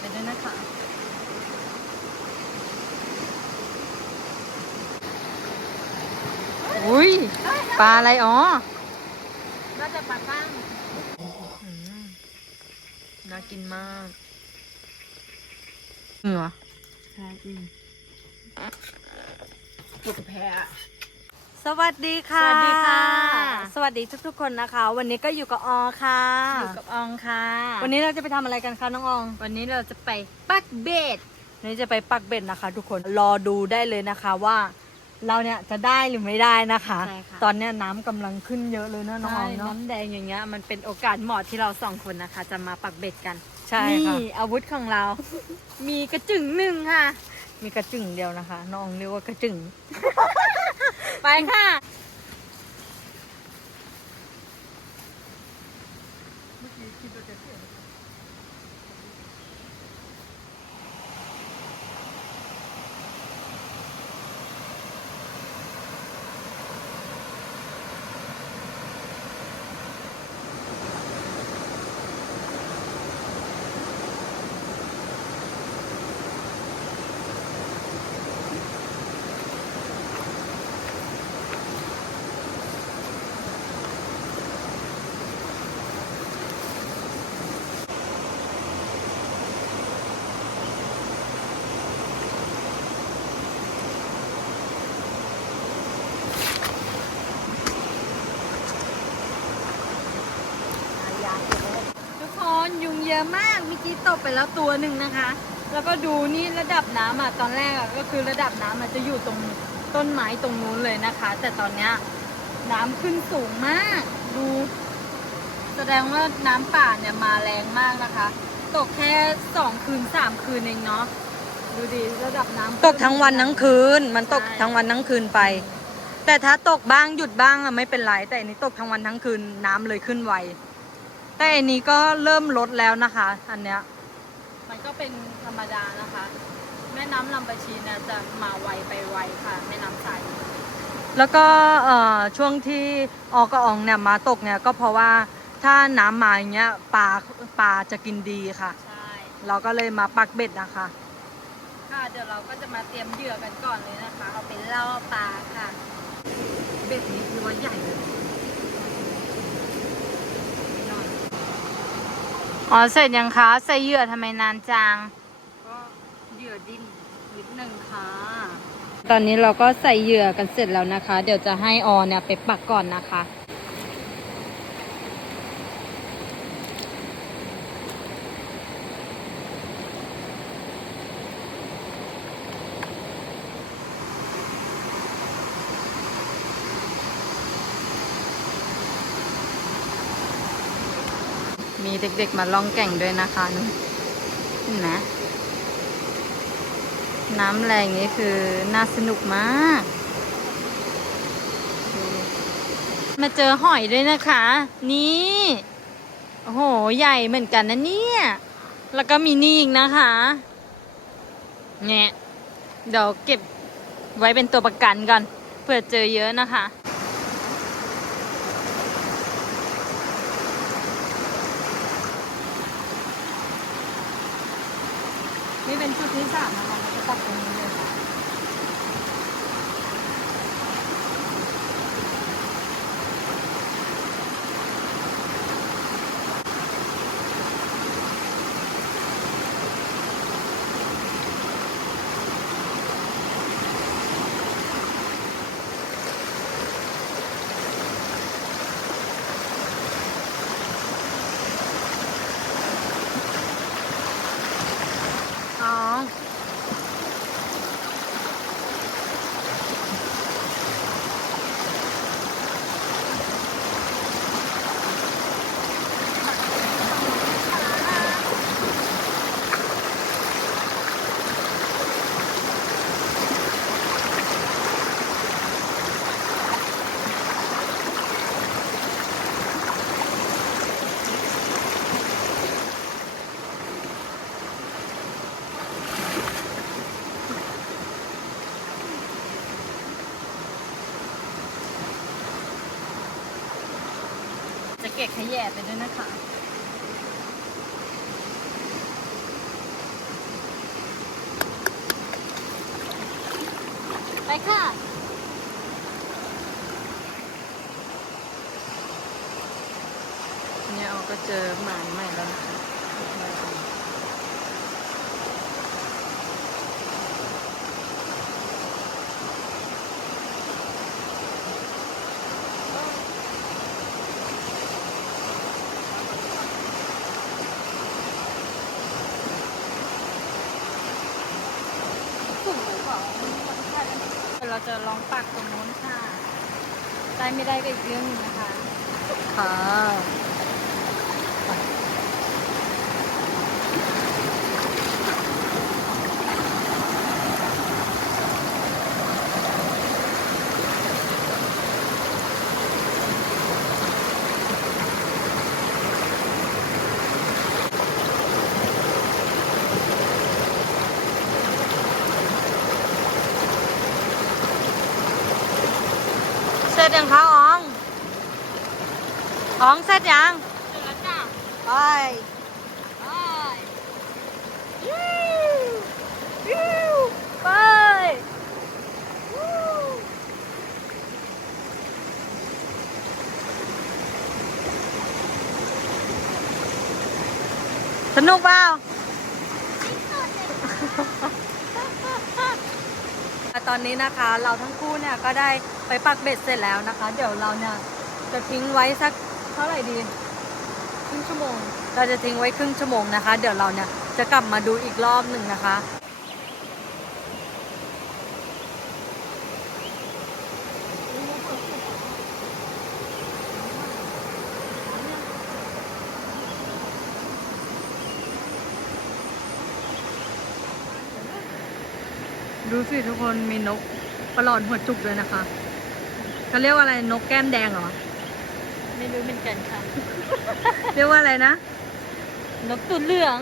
ไปด้วยนะคะ อุ้ยปลาอะไรอ๋อน่าจะปลาข้างอืมน่ากินมากเหงื่อใช่อืมปวดแพ้อะ สวัสดีค่ะ สวัสดีค่ะ สวัสดีทุกๆคนนะคะ วันนี้ก็อยู่กับออค่ะ อยู่กับอองค่ะ วันนี้เราจะไปทำอะไรกันคะน้องออง วันนี้เราจะไปปักเบ็ดนี่จะไปปักเบ็ดนะคะ ทุกคน รอดูได้เลยนะคะว่า เราเนี่ยจะได้หรือไม่ได้นะคะ ใช่ค่ะ ตอนเนี้ยน้ำกำลังขึ้นเยอะเลยนะน้องอใช่องเนาะ น้ำแดงอย่างเงี้ยมันเป็นโอกาสเหมาะที่เราสองคนนะคะ จะมาปักเบ็ดกันใช่นี่ค่ะอาวุธของเรา มีกระจึงหนึ่งค่ะ มีกระจึงเดียวนะคะ น้องเรียกว่ากระจึง ไปค่ะ ทุกคนยุงเยอะมา กเมื่อกี้ตกไปแล้วตัวหนึ่งนะคะ แล้วก็ดูนี่ระดับน้ำอะตอนแรกอะก็คือระดับน้ำมันจะอยู่ตรงต้นไม้ตรงนู้นเลยนะคะ แต่ตอนเนี้ยน้ำขึ้นสูงมากดู แสดงว่าน้ำป่าเนี่ยมาแรงมากนะคะ ตกแค่สองคืนสามคืนเองเนาะดูดิระดับน้ำตกทั้งวันทั้งคืน มันตกใช่ทั้งวันทั้งคืนไป แต่ถ้าตกบ้างหยุดบ้างอะไม่เป็นไรแต่อันนี้ตกทั้งวันทั้งคืนน้ำเลยขึ้นไว แต่อันนี้ก็เริ่มลดแล้วนะคะ อันเนี้ย มันก็เป็นธรรมดานะคะ แม่น้ำลำบากชีเนี่ยจะมาไวไปไวค่ะ แม่น้ำใสแล้วก็เอ่อช่วงที่ออกระอองเนี่ยมาตกเนี่ยก็เพราะว่าถ้าน้ำมาอย่างเงี้ยปลาปลาจะกินดีค่ะ ใช่ เราก็เลยมาปักเบ็ดนะคะ ค่ะเดี๋ยวเราก็จะมาเตรียมเหยื่อกันก่อนเลยนะคะ เอาเป็นล่อปลาค่ะ เบ็ดนี้คือว่าใหญ่เลย อ๋อเสร็จยังคะใส่เหยื่อทำไมนานจัง ก็เหยื่อดิ้นนิดนึงค่ะ ตอนนี้เราก็ใส่เหยื่อกันเสร็จแล้วนะคะ เดี๋ยวจะให้ออเนี่ยไปปักก่อนนะคะ มีเด็กๆมาล่องแก่งด้วยนะคะนู่นเห็นไหมน้ำแรงนี้คือน่าสนุกมาก มาเจอหอยด้วยนะคะ นี่ โอ้โห ใหญ่เหมือนกันนะเนี่ย แล้วก็มีนี่อีกนะคะเนี่ยเดี๋ยวเก็บไว้เป็นตัวประกันก่อนเผื่อเจอเยอะนะคะ นี่เป็นชุดที่สามนะ ร์ไปด้วยนะคะ ไปค่ะเนี่ยเราก็เจอหมานใหม่แล้วนะคะ ตรงนู้นค่ะ ได้ไม่ได้ก็อีกเรื่องหนึงนะคะ ค่ะ เสร็จยังคะอ๋องอ๋องเสร็จยังเสร็จแล้วจ้ะไปไปไปสนุกเปล่า ตอนนี้นะคะ เราทั้งคู่เนี่ยก็ได้ไปปักเบ็ดเสร็จแล้วนะคะ เดี๋ยวเราเนี่ยจะทิ้งไว้สักเท่าไหร่ดีครึ่งชั่วโมง เราจะทิ้งไว้ครึ่งชั่วโมงนะคะ เดี๋ยวเราเนี่ยจะกลับมาดูอีกรอบหนึ่งนะคะ ดูสิทุกคนมีนกประหลอดหัวจุกเลยนะคะเขาเรียกว่าอะไรนกแก้มแดงเหรอ ไม่รู้เหมือนกันค่ะ เรียกว่าอะไรนะ นกตุ่นเหลือง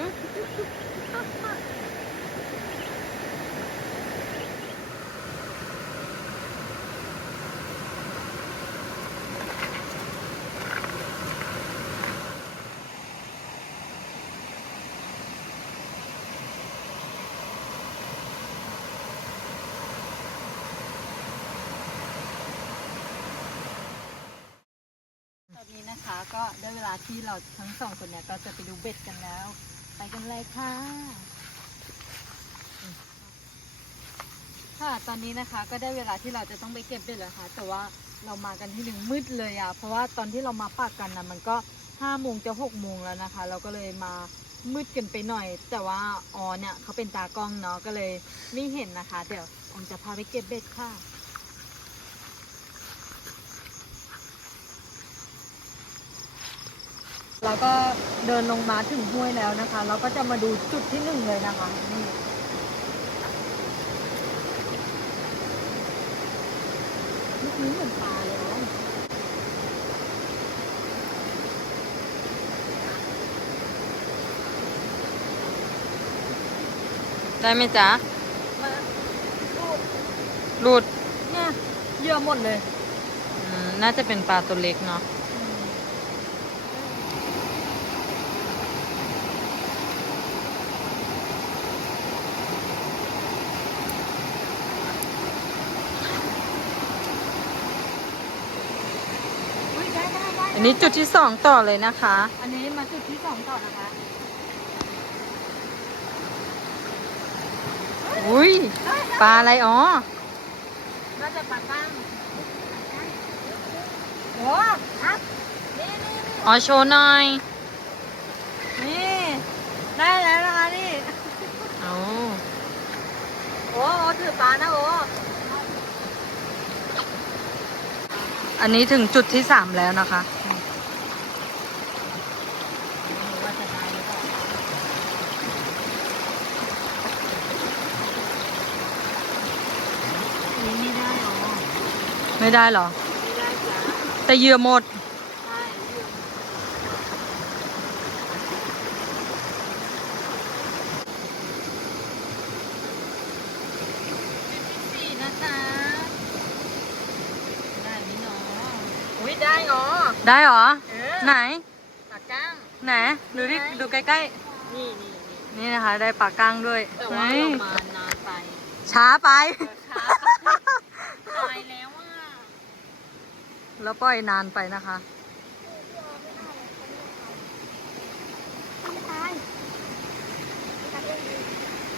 นะคะ ก็ได้เวลาที่เราทั้งสองคนเนี่ยก็จะไปดูเบ็ดกันแล้ว ไปกันเลยค่ะ ค่ะตอนนี้นะคะก็ได้เวลาที่เราจะต้องไปเก็บเบ็ดแล้วค่ะ แต่ว่าเรามากันที่หนึ่งมืดเลยอะเพราะว่าตอนที่เรามาปักกันนะมันก็ห้าโมงจะหกโมงแล้วนะคะ เราก็เลยมามืดกันไปหน่อย แต่ว่าออเนี่ยเขาเป็นตากล้องเนาะก็เลยไม่เห็นนะคะ เดี๋ยวออมจะพาไปเก็บเบ็ดค่ะ เราก็เดินลงมาถึงห้วยแล้วนะคะ เราก็จะมาดูจุดที่หนึ่งเลยนะคะนี่ลูกนี้เหมือนปลาเลยนะได้ไหมจ๊ะมาดูดหลุดเนี่ยเหยื่อหมดเลยอืมน่าจะเป็นปลาตัวเล็กเนาะ นนี้จุดที่สองต่อเลยนะคะ อันนี้มาจุดที่สองต่อนะคะ อุ้ยปลาอะไรอ๋อน่าจะปลาตั้งโอ้ครับนี่นี่อ๋อโชว์หน่อย นี่ได้แล้วนะคะนี่เอาโอ้โอ้ถือปลานะโอ้อันนี้ถึงจุดที่สามแล้วนะคะ ว่าจะได้หรือเปล่านี่ไม่ได้หรอ ไม่ได้เหรอ ไม่ได้จ้ะแต่เหยื่อหมด ใช่เหยื่อสี่นะจ๊ะได้ไหมเนาะอุ้ยได้เนาะได้เหรอ เออไหน ปากก้าง ไหน ดูดิดูใกล้นี่นี่นี่ๆนี่นะคะได้ปลาก้างด้วยแต่ว่าเฮ้ยเรามานานไปช้าไปเออค่ะช้าตายแล้วอะ แล้วปล่อยนานไปนะคะ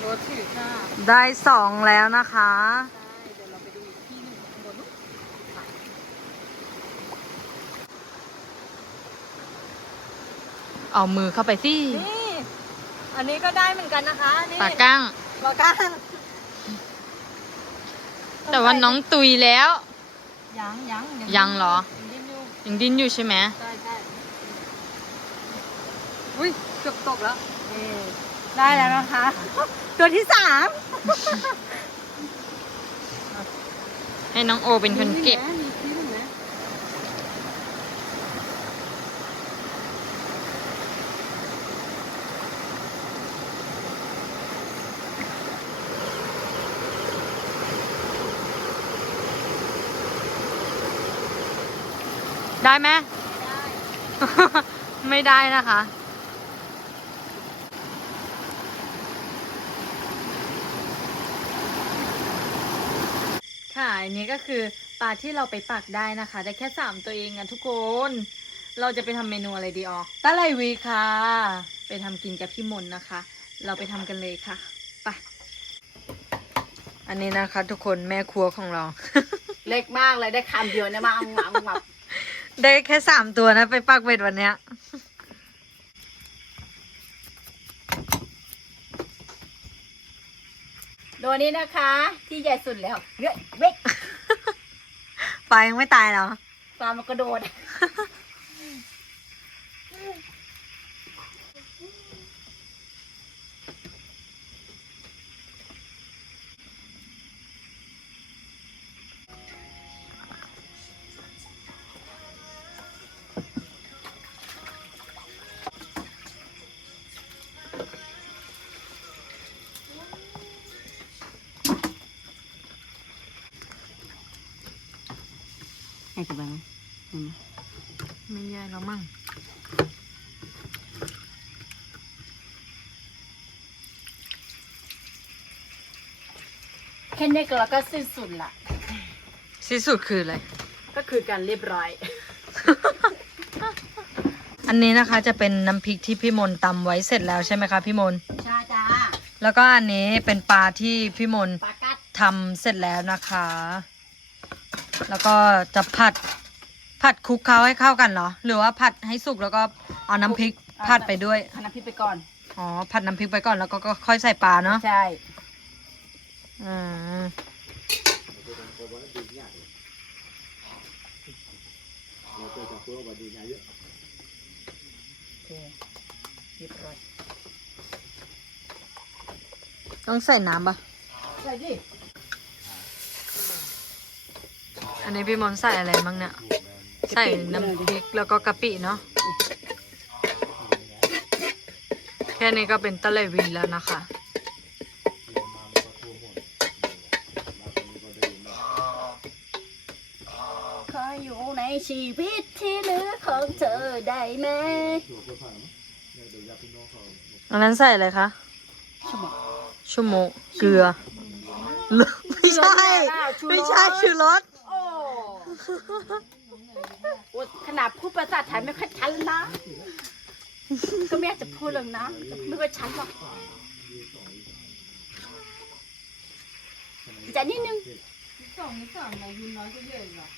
รถถือค่ะ ได้สองแล้วนะคะใช่เดี๋ยวเราไปดูอีกที่หนึ่งข้างบนนู้นเอามือเข้าไปสินี่ อันนี้ก็ได้เหมือนกันนะคะนี่ปากก้างปากก้าง แต่ว่าน้องตุยแล้ว ยังยังยังเหรอ ยังดิ้นอยู่ยังดิ้นอยู่ใช่ไหมใช่ใช่อุ้ยเกือบตกแล้วนี่ได้แล้วนะคะ ตัวที่สามให้น้องโอเป็นคนเก็บ มีชิ้นนะ ได้ไหม ไม่ได้นะคะ ค่ะอันนี้ก็คือปลาที่เราไปปักได้นะคะได้แค่สามตัวเองอะทุกคน เราจะไปทำเมนูอะไรดีออตะไลวีค่ะ ไปทำกินกับพี่มนต์นะคะ เราไปทำกันเลยค่ะ ไป อันนี้นะคะ ทุกคนแม่ครัวของเรา เล็กมากเลยได้คำเดียวเนี่ยมาเอาหงับหงับ ได้แค่สามตัวนะ ไปปักเบ็ดวันเนี้ยตัวนี้นะคะ ที่ใหญ่สุดแล้วเฮ้ยเว้ยปลายังไม่ตายเหรอ ปลามันกระโดด ให้สบายไหมไม่แย่แล้วมั่งแค่นี้ก็แล้วก็สิ้นสุดละที่สุดคืออะไร ก็คือการเรียบร้อย อันนี้นะคะจะเป็นน้ำพริกที่พี่มนต์ตำไว้เสร็จแล้วใช่ไหมคะพี่มนต์ใช่จ้าแล้วก็อันนี้เป็นปลาที่พี่มนต์ปลากัดทำเสร็จแล้วนะคะ แล้วก็จะผัดผัดคลุกเคล้าให้เข้ากันเหรอ หรือว่าผัดให้สุกแล้วก็เอาน้ำพริกผัดไปด้วยทาน้ำพริกไปก่อน อ๋อ ผัดน้ำพริกไปก่อนแล้วก็ก็ค่อยใส่ปลาเนาะ ใช่ อืมโอเคเรียบร้อยต้องใส่น้ำปะใช่ดิ อันนี้พี่มนต์ใส่อะไรบ้างเนี่ย ใส่น้ำพริกแล้วก็กะปิเนาะ แค่นี้ก็เป็นตะเลวีแล้วนะคะ ขออยู่ในชีวิตที่เหลือของเธอได้ไหมอันนั้นใส่อะไรคะชั่วโมงชั่วโมงเกลือเหรอไม่ใช่ ไม่ใช่ชูรส โอ้โอ้ขนาดพูดภาษาไทยไม่ค่อยชัดเลยนะ ก็ไม่อยากจะพูดหรอกนะไม่ค่อยชัดหรอกจะนิดนึงสองสองอะไรยูน้อยก็เยอะหรอ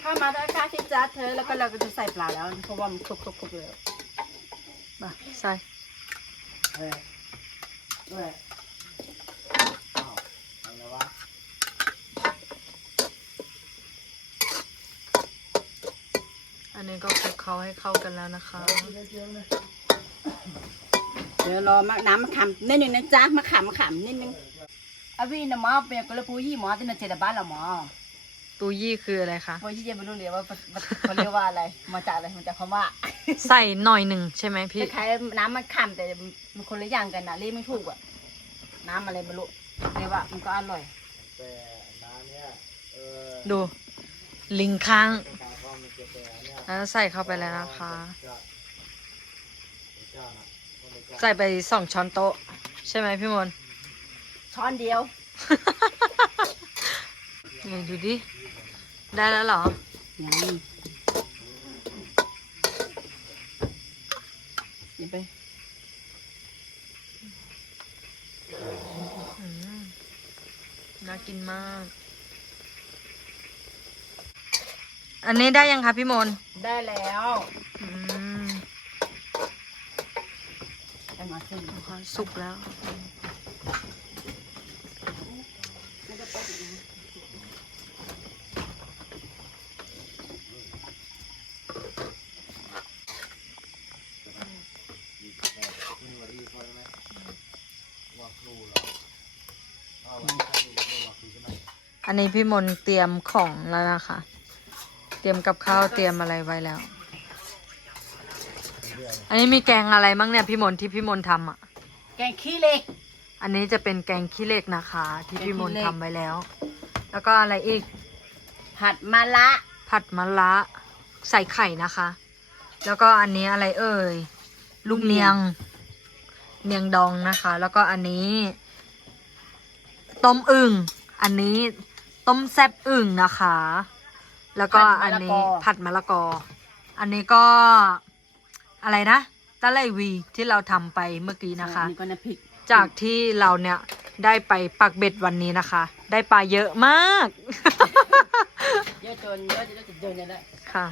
เข้ามาได้ค่ะที่จ้าเธอแล้วก็เราก็จะใส่ปลาแล้วเพราะว่ามันคลุกๆๆเลยมาใส่ อันนี้ก็คลุกเคล้าให้เข้ากันแล้วนะคะ เดี๋ยวรอมะน้ำมะขามนิดนึงนะจ๊ะมะขามมะขามนิดนึงอาวีนะหมอเปียกกระปูยี่หมอที่น่าเจดบ้านละหมอตูยี่คืออะไรคะโอ้ยยี่ไม่รู้เลยว่าเขาเรียกว่าอะไรมาจากอะไรมาจากคำว่าใส่หน่อยหนึ่งใช่ไหมคพี่ล้ายๆน้ำมะขามแต่มันคนละอย่างกันนะเรียกไม่ถูกอะน้ำอะไรไม่รู้เรียกว่ามันก็อร่อยดู ลิงค้างแล้วใส่เข้าไปแล้วนะคะ ใส่ไปสองช้อนโต๊ะ ใช่ไหมพี่มนต์ช้อนเดียวไหนดูดิ ได้แล้วเหรอยังหยิบไปอืมน่ากินมาก อันนี้ได้ยังคะพี่มนต์ได้แล้วอืมได้มาขึ้นสุกแล้ว อันนี้พี่มนต์เตรียมของแล้วนะคะเต รียมกับข้าวเตรียมอะไรไว้แล้ว อันนี้มีแกงอะไรบ้างเนี่ยพี่มนต์ที่พี่มนต์ทำอะ แกงขี้เหล็ก อันนี้จะเป็นแกงขี้เหล็กนะคะ ที่แกงขี้พี่มนต์เหล็กทำไว้แล้ว แล้วก็อะไรอีก ผัดมะละ ผัดมะระใส่ไข่นะคะ แล้วก็อันนี้อะไรเอ่ย ลูกเนียง เนียงดองนะคะ แล้วก็อันนี้ ต้มอึ่ง อันนี้ต้มแซบอึ่งนะคะ แล้วก็อันนี้ผัดมะละกอ อันนี้ก็อะไรนะตะไลวีที่เราทำไปเมื่อกี้นะคะ นี่ก็น้ำพริกจากที่เราเนี่ยได้ไปปักเบ็ดวันนี้นะคะ ได้ปลาเยอะมาก เยอะจนเยอะจนจะเดินได้ค่ะ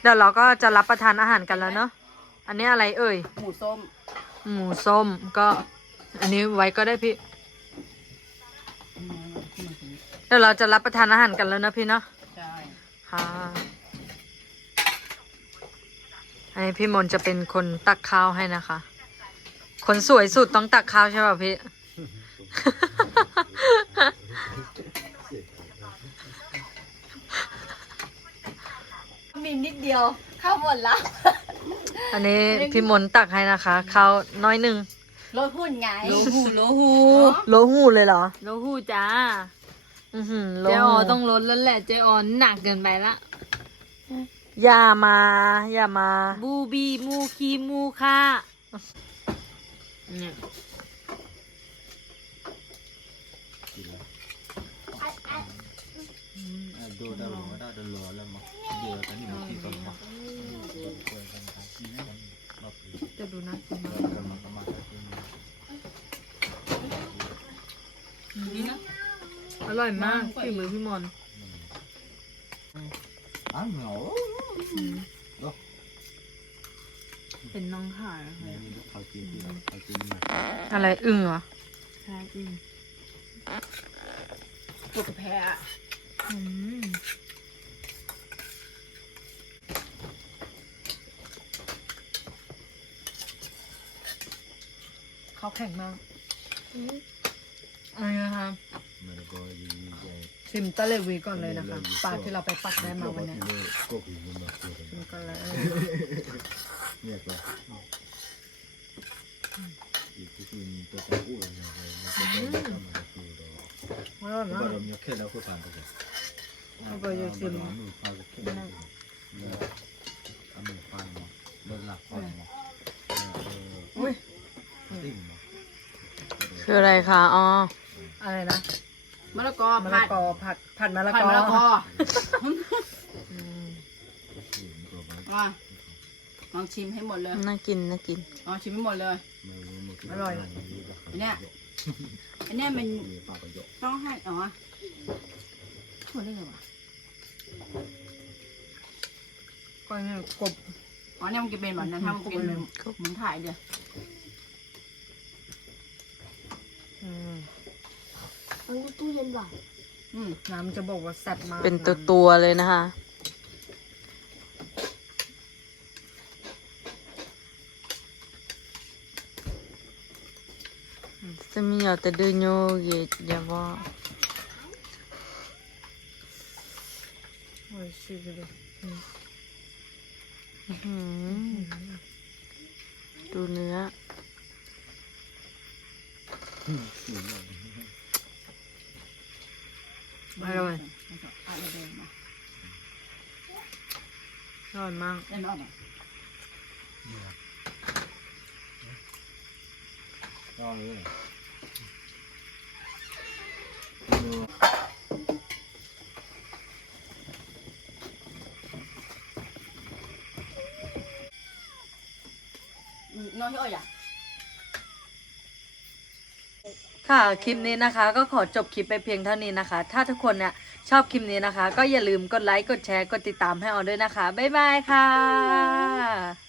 เดี๋ยวเราก็จะรับประทานอาหารกันแล้วเนาะอันนี้อะไรเอ่ย หมูส้ม หมูส้มก็ อันนี้ไว้ก็ได้พี่ เดี๋ยวเราจะรับประทานอาหารกันแล้วนะพี่เนาะใช่ค่ะอันนี้พี่มนต์จะเป็นคนตักข้าวให้นะคะ คนสวยสุดต้องตักข้าวใช่ป่ะพี่ มีนิดเดียวข้าวหมดละอันนี้พี่มนต์ตักให้นะคะข้าวน้อยหนึ่งรถหุ่นไง โลหูโลหู โลหูเลยเหรอ โลหูจ้า อือหือโลเจอหูอต้องลดแล้วแหละเจออหนักเกินไปละ อย่ามา อย่ามาบูบีมูคีมูค่าเนี่ย do da lo da da lo la ma do da ni mo ki ko ma do ko kan ka ni ne ma pi จะดูน่ากินมาก ka ma ka ma ka ni นี่นะ อร่อยมากฝีมือพี่มนต์ ah no เป็นน้องหาย ni ni ka ki ki ka ki ni อะไรอึ่งเหรอ ใช่อืมปวดแพ้อืมเขาแข็งมากอันนี้นะคะ me ko yi ye ชิมตะเลวีก่อนเลยนะคะปลาที่เราไปปักได้มาวันนี้ยมันก็เลยเนี่ยปลาอร่อยมานไปแล้วก็จะชิมอุ้ยคืออะไรคะอ๋ออะไรนะ มะละกอมะผัละดกอผัดผัดมะละผัดกอมะละกออืมมาลองชิมให้หมดเลยน่ากินน่ากินลองชิมให้หมดเลย อร่อยอันเนี้ยอันเนี้ยมันต้องให้อ๋อพูดได้ไงวะก็เนี่ยกบอ๋อเนี่ยมันจะเป็นแบบนั้นถ้ามันเป็นเหมือนถ่ายเดียวอืม อืมน้ำจะบอกว่าแซ่บมากเป็นตัวำตัวๆเลยนะคะ จะมีเอาแต่ดื้อโยเยอย่าว่าโอ้ยชิบเลยอื้อหือดูเนื้ออร่ อยเอาไปเลยมาอร่อยมากเล่นออกมารอเลยดู ค่ะคลิปนี้นะคะ ก็ขอจบคลิปไปเพียงเท่านี้นะคะ ถ้าทุกคนเนี่ยชอบคลิปนี้นะคะ ก็อย่าลืมกดไลค์กดแชร์กดติดตามให้ออนด้วยนะคะบ๊ายบายค่ะ